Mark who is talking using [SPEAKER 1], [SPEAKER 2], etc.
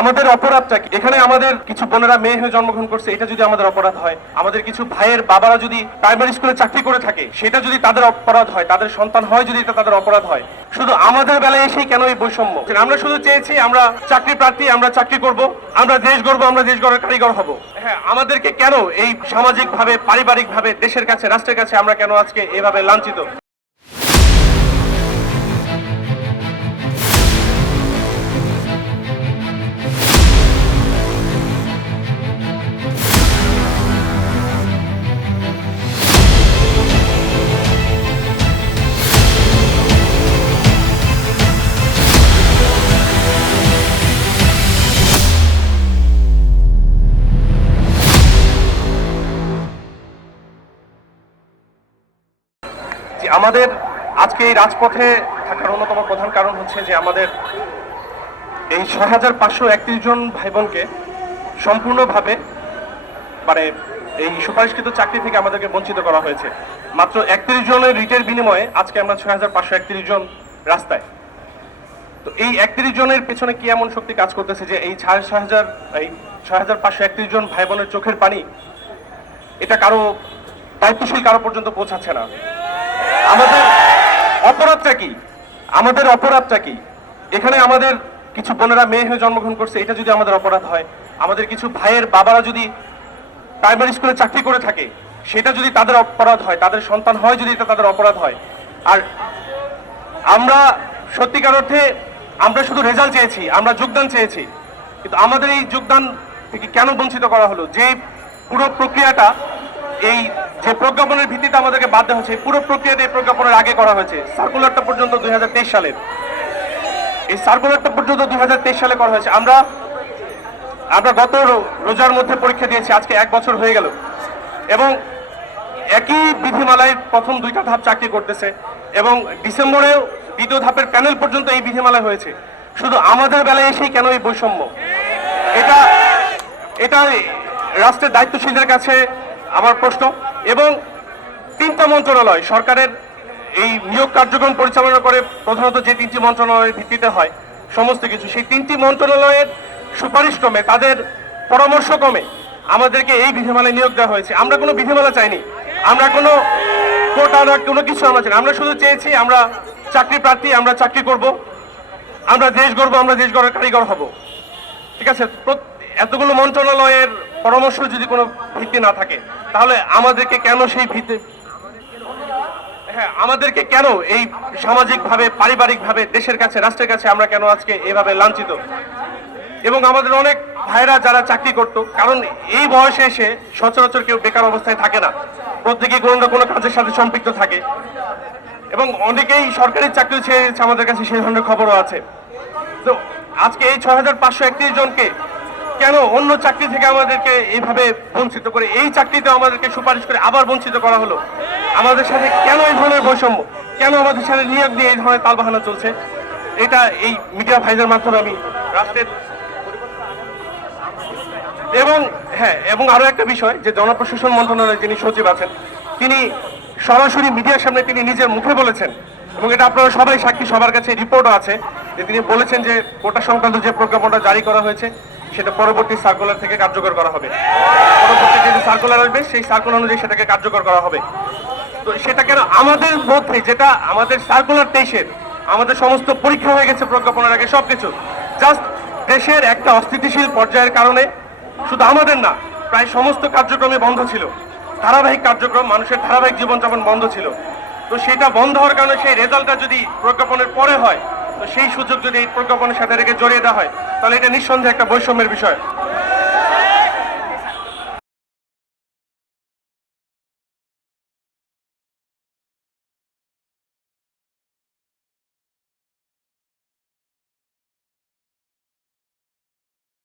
[SPEAKER 1] আমাদের অপরাধটা কি? এখানে আমাদের কিছু বোনেরা মেয়ে হয়ে জন্মগ্রহণ করছে, এটা যদি আমাদের অপরাধ হয়। আমাদের কিছু ভাইয়ের বাবারা যদি প্রাইমারি স্কুলে চাকরি করে থাকে, সেটা যদি তাদের অপরাধ হয়, তাদের সন্তান হয় যদি এটা তাদের অপরাধ হয়, শুধু আমাদের বেলায় এসেই কেন এই বৈষম্য? আমরা শুধু চেয়েছি আমরা চাকরি প্রার্থী, আমরা চাকরি করব, আমরা দেশ গড়বো, আমরা দেশ গড়ার কারিগর হব। হ্যাঁ আমাদেরকে কেন এই সামাজিকভাবে, পারিবারিকভাবে, দেশের কাছে, রাষ্ট্রের কাছে আমরা কেন আজকে এভাবে লাঞ্ছিত? যে আমাদের আজকে এই রাজপথে থাকার অন্যতম প্রধান কারণ হচ্ছে যে আমাদের এই ছয় হাজার পাঁচশো একত্রিশ জন ভাই বোনকে সম্পূর্ণভাবে মানে এই সুপারিশকৃত চাকরি থেকে আমাদেরকে বঞ্চিত করা হয়েছে। মাত্র একত্রিশ জনের রিটের বিনিময়ে আজকে আমরা ছয় হাজার পাঁচশো একত্রিশ জন রাস্তায়। তো এই একত্রিশ জনের পেছনে কি এমন শক্তি কাজ করতেছে যে এই ছয় ছয় হাজার, এই ছয় হাজার পাঁচশো একত্রিশ জন ভাই বোনের চোখের পানি এটা কারও দায়িত্বশীল কারও পর্যন্ত পৌঁছাচ্ছে না? আমাদের অপরাধটা কি? আমাদের অপরাধটা কি? এখানে আমাদের কিছু বোনেরা মেয়ে হয়ে জন্মগ্রহণ করছে, এটা যদি আমাদের অপরাধ হয়, আমাদের কিছু ভাইয়ের বাবারা যদি প্রাইমারি স্কুলে চাকরি করে থাকে, সেটা যদি তাদের অপরাধ হয়, তাদের সন্তান হয় যদি এটা তাদের অপরাধ হয়। আর আমরা সত্যিকার অর্থে আমরা শুধু রেজাল্ট চেয়েছি, আমরা যোগদান চেয়েছি, কিন্তু আমাদের এই যোগদান থেকে কেন বঞ্চিত করা হলো? যে পুরো প্রক্রিয়াটা এই যে প্রজ্ঞাপনের ভিত্তিতে আমাদেরকে বাদ দেওয়া হচ্ছে পুরো প্রক্রিয়াটা এই প্রজ্ঞাপনের আগে করা হয়েছে। সার্কুলারটা পর্যন্ত দুই হাজার তেইশ সালের। এই সার্কুলারটা পর্যন্ত দুই হাজার তেইশ সালে করা হয়েছে। আমরা আমরা গত রোজার মধ্যে পরীক্ষা দিয়েছি, আজকে এক বছর হয়ে গেল। এবং একই বিধিমালায় প্রথম দুইটা ধাপ চাকরি করতেছে এবং ডিসেম্বরেও দ্বিতীয় ধাপের প্যানেল পর্যন্ত এই বিধিমালায় হয়েছে। শুধু আমাদের বেলায় এসেই কেন এই বৈষম্য? এটা এটা রাষ্ট্রের দায়িত্বশীলদের কাছে আমার প্রশ্ন। এবং তিনটা মন্ত্রণালয় সরকারের এই নিয়োগ কার্যক্রম পরিচালনা করে প্রধানত যে তিনটি মন্ত্রণালয়ের ভিত্তিতে হয়, সমস্ত কিছু। সেই তিনটি মন্ত্রণালয়ের সুপারিশ ক্রমে তাদের পরামর্শ ক্রমে আমাদেরকে এই বিধিমালায় নিয়োগ দেওয়া হয়েছে। আমরা কোনো বিধিমালা চাইনি। আমরা কোনো কোটা না কোনো কিছু আমরা চাইনি। আমরা শুধু চেয়েছি আমরা চাকরি প্রার্থী, আমরা চাকরি করব। আমরা দেশ গড়ব, আমরা দেশ গড়ার কারিগর হব। ঠিক আছে? এতগুলো মন্ত্রণালয়ের পরামর্শ যদি কোনো ভিত্তি না থাকে, তাহলে আমাদেরকে কেন সেই ভিত্তি হ্যাঁ আমাদেরকে কেন এই সামাজিকভাবে, পারিবারিকভাবে, দেশের কাছে, রাষ্ট্রের কাছে আমরা কেন আজকে এভাবে লাঞ্ছিত? এবং আমাদের অনেক ভাইরা যারা চাকরি করত, কারণ এই বয়সে এসে সচরাচর কেউ বেকার অবস্থায় থাকে না। প্রত্যেকে কোনো না কোনো কাজের সাথে সম্পৃক্ত থাকে। এবং অনেকেই সরকারি চাকরি ছেড়েছে আমাদের কাছে সেই ধরনের খবরও আছে। তো আজকে এই ছয় হাজার পাঁচশো একত্রিশ জনকে কেন অন্য চাকরি থেকে আমাদেরকে এইভাবে বঞ্চিত করে, এই চাকরিতে আমাদেরকে সুপারিশ করে আবার বঞ্চিত করা হলো? আমাদের সাথে কেন এই ধরনের বৈষম্য? কেন আমাদের সাথে নিয়োগ দিয়ে এই ধরনের তালবাহানা চলছে? এটা এই মিডিয়া ভাইদের মাধ্যমে আমি রাষ্ট্রের এবং হ্যাঁ এবং আরও একটা বিষয়, যে জনপ্রশাসন মন্ত্রণালয়ের যিনি সচিব আছেন, তিনি সরাসরি মিডিয়ার সামনে তিনি নিজের মুখে বলেছেন, এবং এটা আপনারা সবাই সাক্ষী, সবার কাছে রিপোর্টও আছে, যে তিনি বলেছেন যে কোটা সংক্রান্ত যে প্রজ্ঞাপনটা জারি করা হয়েছে সেটা পরবর্তী সার্কুলার থেকে কার্যকর করা হবে। পরবর্তী যে সার্কুলার আসবে, সেই সার্কুলার অনুযায়ী সেটাকে কার্যকর করা হবে। তো সেটা কেন আমাদের মধ্যে যেটা আমাদের সার্কুলার তেইশের আমাদের সমস্ত পরীক্ষা হয়ে গেছে প্রজ্ঞাপনের আগে সবকিছু। জাস্ট দেশের একটা অস্থিতিশীল পর্যায়ের কারণে শুধু আমাদের না, প্রায় সমস্ত কার্যক্রমে বন্ধ ছিল। ধারাবাহিক কার্যক্রম, মানুষের ধারাবাহিক জীবনযাপন বন্ধ ছিল। তো সেটা বন্ধ হওয়ার কারণে সেই রেজাল্টটা যদি প্রজ্ঞাপনের পরে হয়, তো সেই সুযোগ যদি এই প্রজ্ঞাপনের সাথে রেখে জড়িয়ে দেওয়া হয় তাহলে এটা নিঃসন্দেহে একটা বৈষম্যের বিষয়।